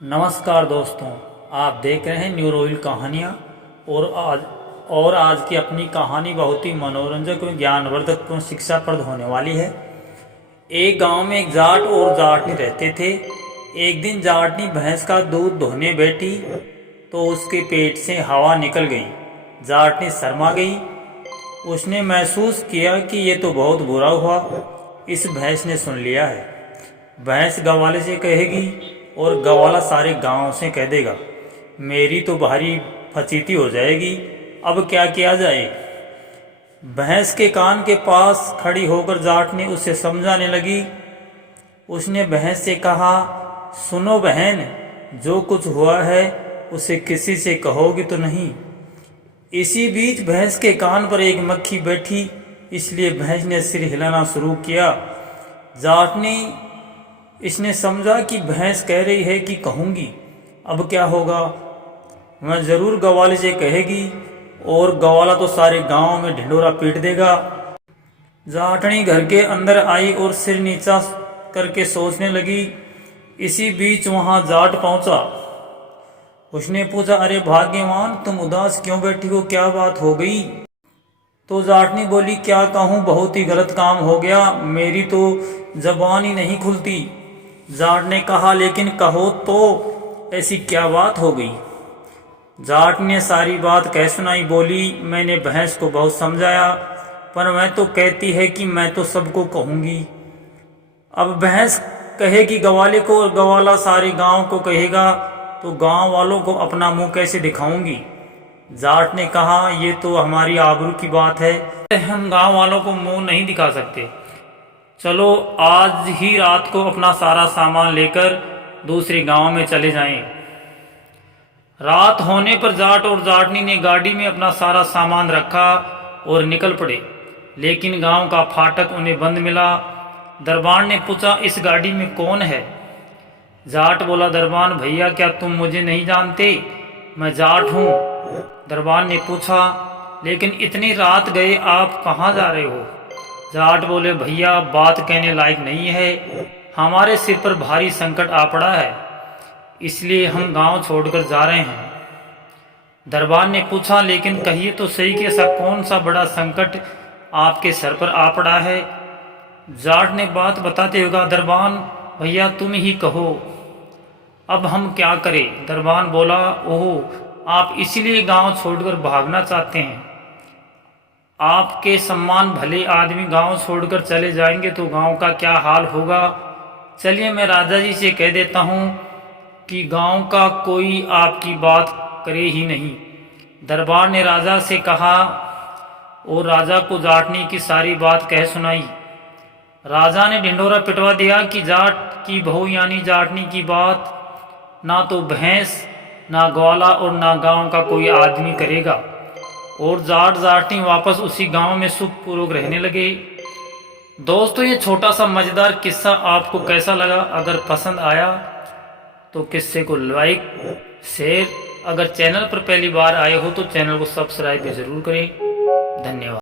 नमस्कार दोस्तों, आप देख रहे हैं न्यू रॉयल कहानियाँ। और आज की अपनी कहानी बहुत ही मनोरंजक और ज्ञानवर्धक और शिक्षाप्रद होने वाली है। एक गांव में एक जाट और जाटनी रहते थे। एक दिन जाटनी भैंस का दूध धोने बैठी तो उसके पेट से हवा निकल गई। जाटनी शर्मा गई। उसने महसूस किया कि ये तो बहुत बुरा हुआ, इस भैंस ने सुन लिया है। भैंस गवाले से कहेगी और गवाला सारे गांव से कह देगा, मेरी तो भारी फचीती हो जाएगी, अब क्या किया जाए। भैंस के कान के पास खड़ी होकर जाट ने उसे समझाने लगी। उसने भैंस से कहा, सुनो बहन, जो कुछ हुआ है उसे किसी से कहोगी तो नहीं। इसी बीच भैंस के कान पर एक मक्खी बैठी, इसलिए भैंस ने सिर हिलाना शुरू किया। जाट ने इसने समझा कि भैंस कह रही है कि कहूँगी, अब क्या होगा, मैं ज़रूर गवाले से कहेगी और गवाला तो सारे गांव में ढिंढोरा पीट देगा। जाटनी घर के अंदर आई और सिर नीचा करके सोचने लगी। इसी बीच वहां जाट पहुंचा। उसने पूछा, अरे भाग्यवान, तुम उदास क्यों बैठी हो, क्या बात हो गई। तो जाटनी बोली, क्या कहूँ, बहुत ही गलत काम हो गया, मेरी तो जबान ही नहीं खुलती। जाट ने कहा, लेकिन कहो तो, ऐसी क्या बात हो गई। जाट ने सारी बात कह सुनाई। बोली, मैंने भैंस को बहुत समझाया, पर वह तो कहती है कि मैं तो सबको कहूँगी। अब भैंस कहेगी गवाले को और गवाला सारे गांव को कहेगा, तो गांव वालों को अपना मुंह कैसे दिखाऊंगी। जाट ने कहा, ये तो हमारी आबरू की बात है, हम गांव वालों को मुंह नहीं दिखा सकते। चलो आज ही रात को अपना सारा सामान लेकर दूसरे गांव में चले जाएं। रात होने पर जाट और जाटनी ने गाड़ी में अपना सारा सामान रखा और निकल पड़े, लेकिन गांव का फाटक उन्हें बंद मिला। दरबान ने पूछा, इस गाड़ी में कौन है। जाट बोला, दरबान भैया, क्या तुम मुझे नहीं जानते, मैं जाट हूँ। दरबान ने पूछा, लेकिन इतनी रात गए आप कहाँ जा रहे हो। जाट बोले, भैया बात कहने लायक नहीं है, हमारे सिर पर भारी संकट आ पड़ा है, इसलिए हम गांव छोड़कर जा रहे हैं। दरबार ने पूछा, लेकिन कहिए तो सही कि ऐसा कौन सा बड़ा संकट आपके सर पर आ पड़ा है। जाट ने बात बताते हुए कहा, दरबान भैया तुम ही कहो, अब हम क्या करें। दरबान बोला, ओह, आप इसलिए गांव छोड़कर भागना चाहते हैं। आपके सम्मान भले आदमी गांव छोड़कर चले जाएंगे तो गांव का क्या हाल होगा। चलिए मैं राजा जी से कह देता हूं कि गांव का कोई आपकी बात करे ही नहीं। दरबार ने राजा से कहा और राजा को जाटनी की सारी बात कह सुनाई। राजा ने ढिंढोरा पिटवा दिया कि जाट की बहू यानी जाटनी की बात ना तो भैंस, ना ग्वाला और ना गांव का कोई आदमी करेगा। और जाट जाटनी वापस उसी गांव में सुखपूर्वक रहने लगे। दोस्तों, ये छोटा सा मजेदार किस्सा आपको कैसा लगा। अगर पसंद आया तो किस्से को लाइक, शेयर, अगर चैनल पर पहली बार आए हो तो चैनल को सब्सक्राइब भी जरूर करें। धन्यवाद।